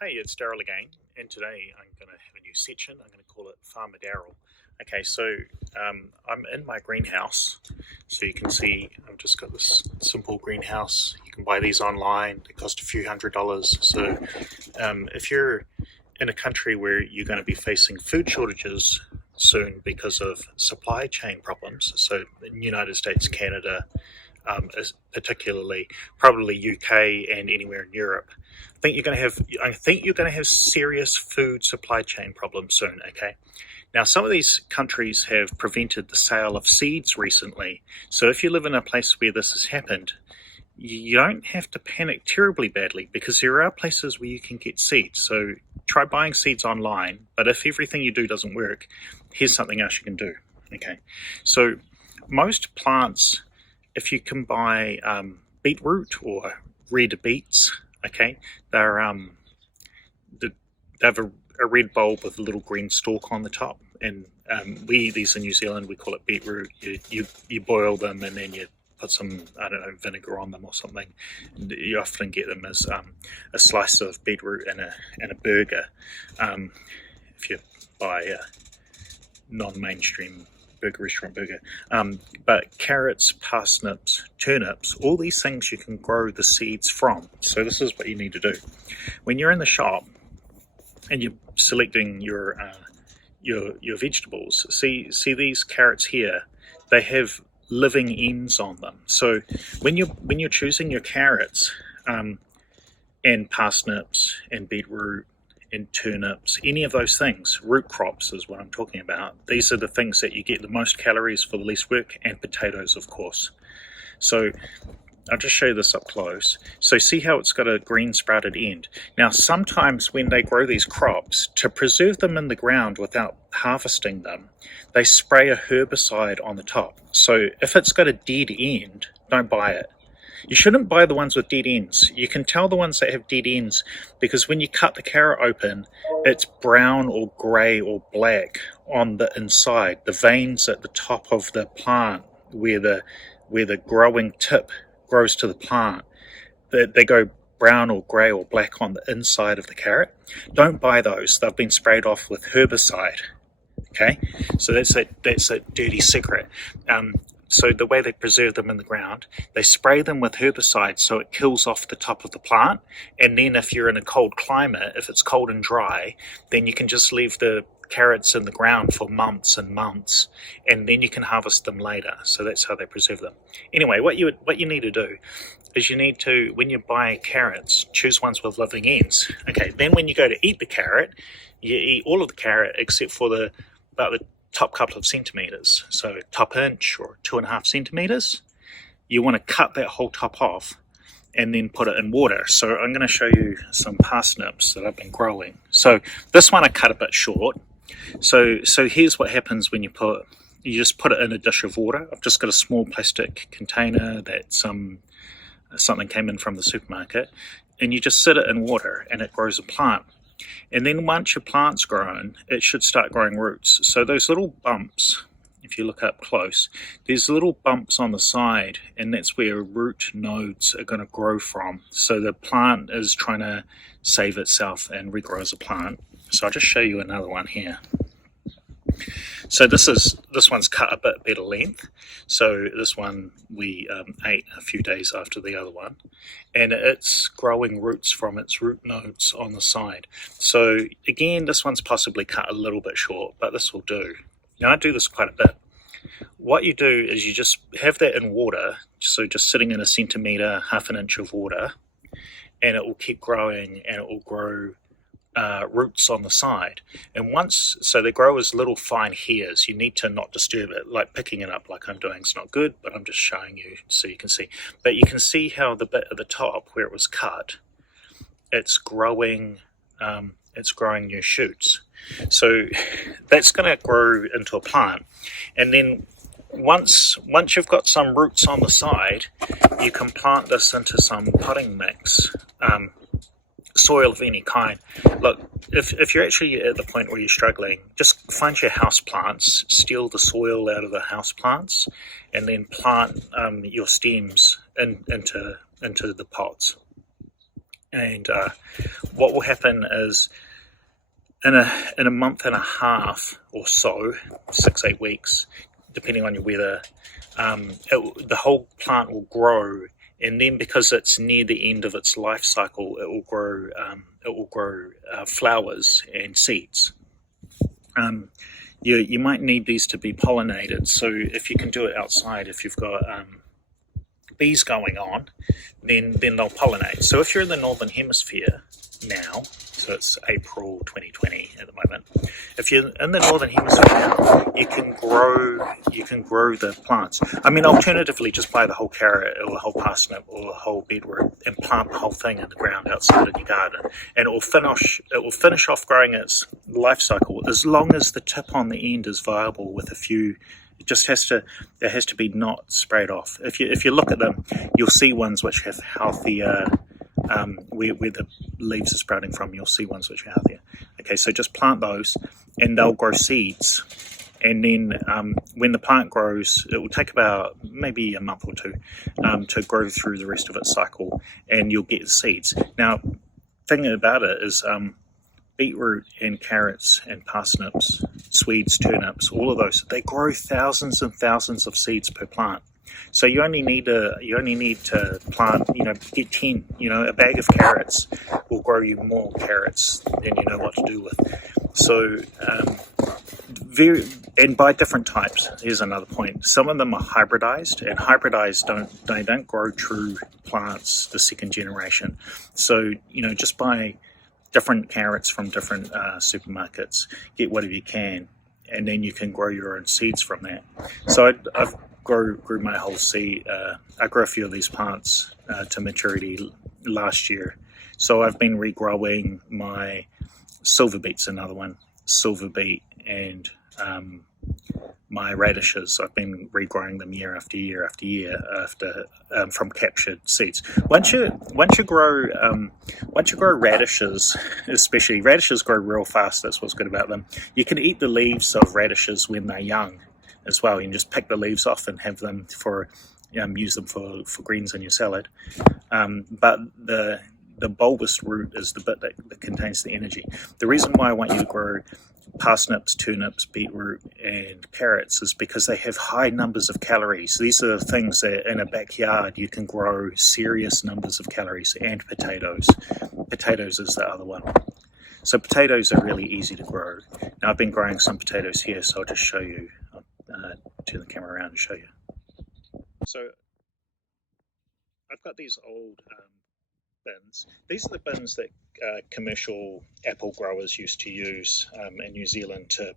Hey, it's Daryl again, and today I'm going to have a new section. I'm going to call it Farmer Daryl. Okay, so I'm in my greenhouse, so you can see I've just got this simple greenhouse. You can buy these online, they cost a few $100s. So if you're in a country where you're going to be facing food shortages soon because of supply chain problems, so in the United States, Canada, particularly probably UK and anywhere in Europe. I think you're going to have serious food supply chain problems soon. Okay. Now, some of these countries have prevented the sale of seeds recently. So if you live in a place where this has happened, you don't have to panic terribly badly because there are places where you can get seeds. So try buying seeds online. But if everything you do doesn't work, here's something else you can do. Okay. So most plants, if you can buy beetroot or red beets, okay, they have a red bulb with a little green stalk on the top, and we eat these in New Zealand. We call it beetroot. You boil them and then you put some, I don't know, vinegar on them or something. And you often get them as a slice of beetroot and a burger. If you buy a non-mainstream restaurant burger. But carrots, parsnips, turnips, all these things you can grow the seeds from. So this is what you need to do. When you're in the shop and you're selecting your vegetables, see these carrots here, they have living ends on them. So when you're choosing your carrots and parsnips and beetroot and turnips, any of those things, root crops is what I'm talking about. These are the things that you get the most calories for the least work, and potatoes, of course. So I'll just show you this up close. So see how it's got a green sprouted end. Now, sometimes when they grow these crops, to preserve them in the ground without harvesting them, they spray a herbicide on the top. So if it's got a dead end, don't buy it. You shouldn't buy the ones with dead ends. You can tell the ones that have dead ends because when you cut the carrot open, it's brown or grey or black on the inside. The veins at the top of the plant where the growing tip grows to the plant, they go brown or grey or black on the inside of the carrot. Don't buy those. They've been sprayed off with herbicide. Okay, so that's a dirty secret. So the way they preserve them in the ground, they spray them with herbicide so it kills off the top of the plant. And then if you're in a cold climate, if it's cold and dry, then you can just leave the carrots in the ground for months and months, and then you can harvest them later. So that's how they preserve them. Anyway, what you need to do is you need to, when you buy carrots, choose ones with living ends. Okay, then when you go to eat the carrot, you eat all of the carrot except for about the top couple of centimeters, so top inch or 2.5 centimeters. You want to cut that whole top off and then put it in water. So I'm going to show you some parsnips that I've been growing. So this one I cut a bit short. So here's what happens when you just put it in a dish of water. I've just got a small plastic container that something came in from the supermarket, and you just sit it in water and it grows a plant. And then once your plant's grown, it should start growing roots. So those little bumps, if you look up close, there's little bumps on the side, and that's where root nodes are going to grow from. So the plant is trying to save itself and regrow as a plant. So I'll just show you another one here. So this one's cut a bit better length. So this one we ate a few days after the other one, and it's growing roots from its root nodes on the side. So again, this one's possibly cut a little bit short, but this will do. Now I do this quite a bit. What you do is you just have that in water, so just sitting in a centimeter, half an inch of water, and it will keep growing, and it will grow roots on the side. And so they grow as little fine hairs. You need to not disturb it. Like picking it up like I'm doing is not good, but I'm just showing you so you can see. But you can see how the bit at the top where it was cut, it's growing new shoots. So that's going to grow into a plant. And then once you've got some roots on the side, you can plant this into some potting mix. Soil of any kind. Look, if you're actually at the point where you're struggling, just find your house plants, steal the soil out of the house plants, and then plant your stems into the pots. And what will happen is in a month and a half or so, 6-8 weeks, depending on your weather, the whole plant will grow, and then because it's near the end of its life cycle, it will grow. Flowers and seeds. You might need these to be pollinated. So if you can do it outside, if you've got bees going on, then they'll pollinate. So if you're in the northern hemisphere now, so it's April 2020 at the moment. If you're in the northern hemisphere now, you can grow the plants. I mean, alternatively, just buy the whole carrot or the whole parsnip or the whole beetroot and plant the whole thing in the ground outside in your garden, and it will finish off growing its life cycle as long as the tip on the end is viable with a few. It has to be not sprayed off. If you look at them, you'll see ones which have healthier, where the leaves are sprouting from, you'll see ones which are healthier. Okay, so just plant those and they'll grow seeds. And then when the plant grows, it will take about maybe a month or two to grow through the rest of its cycle, and you'll get the seeds. Now, thing about it is beetroot and carrots and parsnips, Swedes, turnips, all of those, they grow thousands and thousands of seeds per plant. So you only need to plant, get 10, a bag of carrots will grow you more carrots than you know what to do with. So and by different types. Here's another point. Some of them are hybridized, and hybridized don't grow true plants the second generation. So just buy different carrots from different supermarkets, get whatever you can, and then you can grow your own seeds from that. So I've grew my whole seed. I grew a few of these plants to maturity last year. So I've been regrowing my silver beets, another one, silver beet, and my radishes. I've been regrowing them year after year after year from captured seeds. Once you grow radishes, especially radishes grow real fast. That's what's good about them. You can eat the leaves of radishes when they're young as well. You can just pick the leaves off and have them use them for greens in your salad. But the bulbous root is the bit that contains the energy. The reason why I want you to grow parsnips, turnips, beetroot, and carrots is because they have high numbers of calories. These are the things that in a backyard you can grow serious numbers of calories, and potatoes. Potatoes is the other one. So potatoes are really easy to grow. Now I've been growing some potatoes here, so I'll just show you. I'll turn the camera around and show you. So I've got these old bins. These are the bins that commercial apple growers used to use in New Zealand to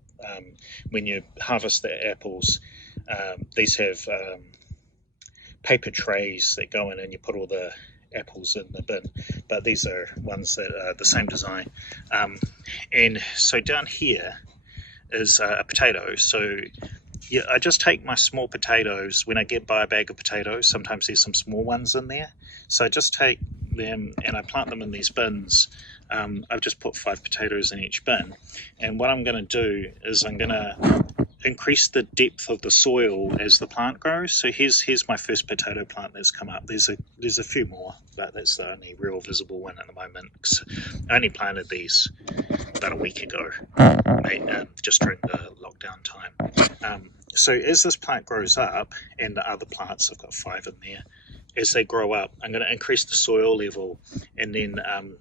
when you harvest the apples. These have paper trays that go in and you put all the apples in the bin, but these are ones that are the same design. And so down here is a potato. So yeah, I just take my small potatoes. When I buy a bag of potatoes, sometimes there's some small ones in there. So I just take them and I plant them in these bins. I've just put 5 potatoes in each bin. And what I'm going to do is I'm going to increase the depth of the soil as the plant grows. So here's my first potato plant that's come up. There's a few more, but that's the only real visible one at the moment. I only planted these about a week ago, just during the lockdown time. So as this plant grows up, and the other plants, I've got 5 in there, as they grow up, I'm going to increase the soil level, and then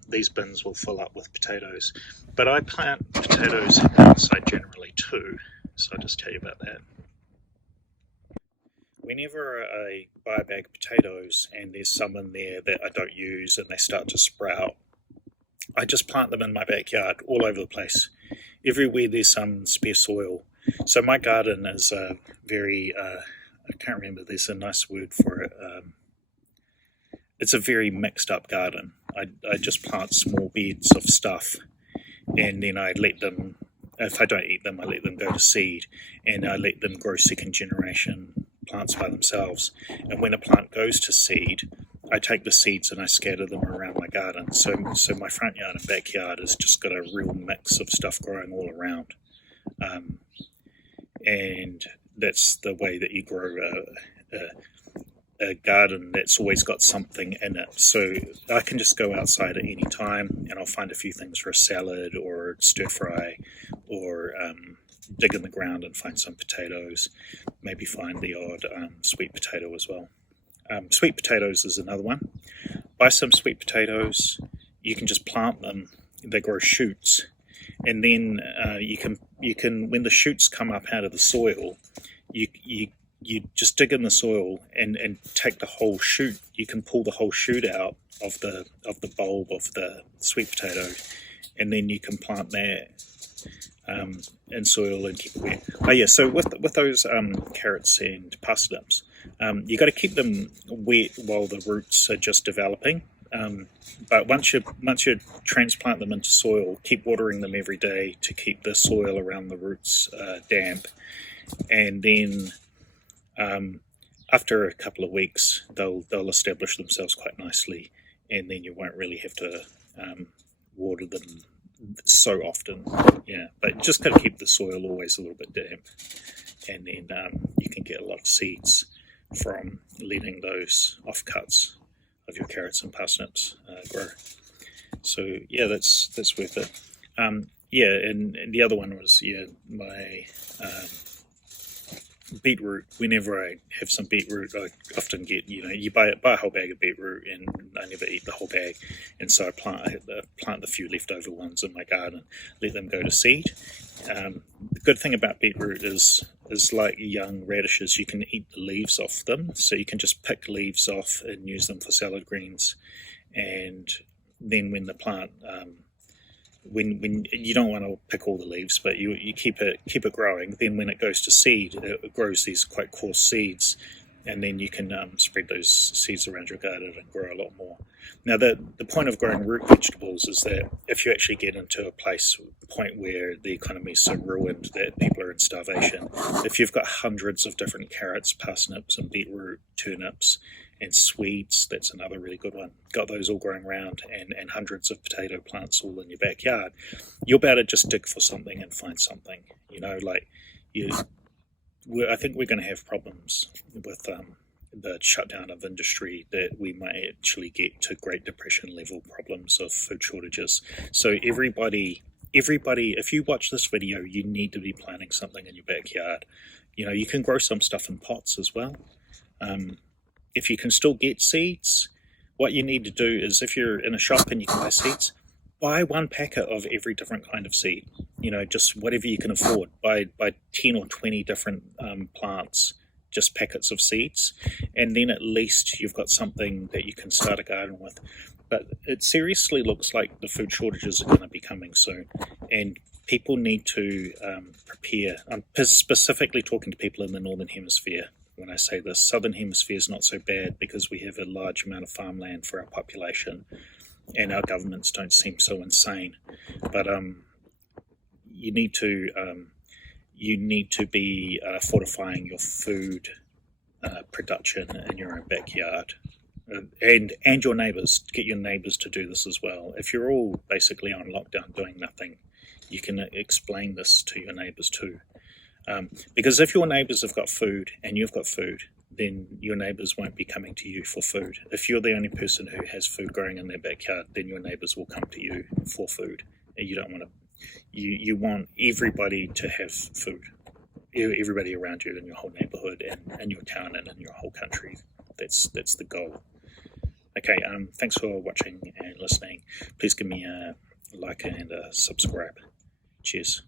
these bins will fill up with potatoes. But I plant potatoes outside generally too, so I'll just tell you about that. Whenever I buy a bag of potatoes and there's some in there that I don't use and they start to sprout, I just plant them in my backyard all over the place. Everywhere there's some spare soil. So my garden is very, I can't remember, there's a nice word for it. It's a very mixed up garden. I just plant small beds of stuff, and then I let them, if I don't eat them, I let them go to seed, and I let them grow second generation plants by themselves. And when a plant goes to seed, I take the seeds and I scatter them around my garden. So my front yard and backyard has just got a real mix of stuff growing all around. And that's the way that you grow a garden that's always got something in it. So I can just go outside at any time and I'll find a few things for a salad or stir fry, or dig in the ground and find some potatoes, maybe find the odd sweet potato as well. Sweet potatoes is another one. Buy some sweet potatoes, you can just plant them, they grow shoots, and then you can when the shoots come up out of the soil, you just dig in the soil and take the whole shoot. You can pull the whole shoot out of the bulb of the sweet potato, and then you can plant that in soil and keep it wet. Oh yeah, so with those carrots and parsnips, you got to keep them wet while the roots are just developing. But once you transplant them into soil, keep watering them every day to keep the soil around the roots damp, and then after a couple of weeks, they'll establish themselves quite nicely, and then you won't really have to water them so often. Yeah, but just got to keep the soil always a little bit damp, and then you can get a lot of seeds from letting those offcuts of your carrots and parsnips grow. So yeah, that's worth it. Yeah, and the other one was my beetroot. Whenever I have some beetroot, I often get, you buy a whole bag of beetroot, and I never eat the whole bag, and so I plant the few leftover ones in my garden, let them go to seed. The good thing about beetroot is like young radishes, you can eat the leaves off them, so you can just pick leaves off and use them for salad greens. And then when the plant when you don't want to pick all the leaves, but you keep it growing, then when it goes to seed, it grows these quite coarse seeds, and then you can spread those seeds around your garden and grow a lot more. Now the point of growing root vegetables is that if you actually get into a point where the economy is so ruined that people are in starvation, if you've got hundreds of different carrots, parsnips and beetroot, turnips and Swedes, that's another really good one, got those all growing around, and hundreds of potato plants all in your backyard, you'll be able to just dig for something and find something. I think we're going to have problems with the shutdown of industry, that we might actually get to Great Depression level problems of food shortages. So everybody, if you watch this video, you need to be planting something in your backyard. You can grow some stuff in pots as well. If you can still get seeds, what you need to do is, if you're in a shop and you can buy seeds, buy one packet of every different kind of seed. Just whatever you can afford. Buy 10 or 20 different plants, just packets of seeds, and then at least you've got something that you can start a garden with. But it seriously looks like the food shortages are going to be coming soon, and people need to prepare. I'm specifically talking to people in the Northern Hemisphere when I say this. Southern Hemisphere is not so bad because we have a large amount of farmland for our population, and our governments don't seem so insane. But you need to be fortifying your food production in your own backyard, and your neighbours. Get your neighbours to do this as well. If you're all basically on lockdown doing nothing, you can explain this to your neighbours too. Because if your neighbours have got food and you've got food, then your neighbours won't be coming to you for food. If you're the only person who has food growing in their backyard, then your neighbours will come to you for food. And you don't want to. You want everybody to have food. Everybody around you in your whole neighbourhood and in your town and in your whole country. That's the goal. Okay. Thanks for watching and listening. Please give me a like and a subscribe. Cheers.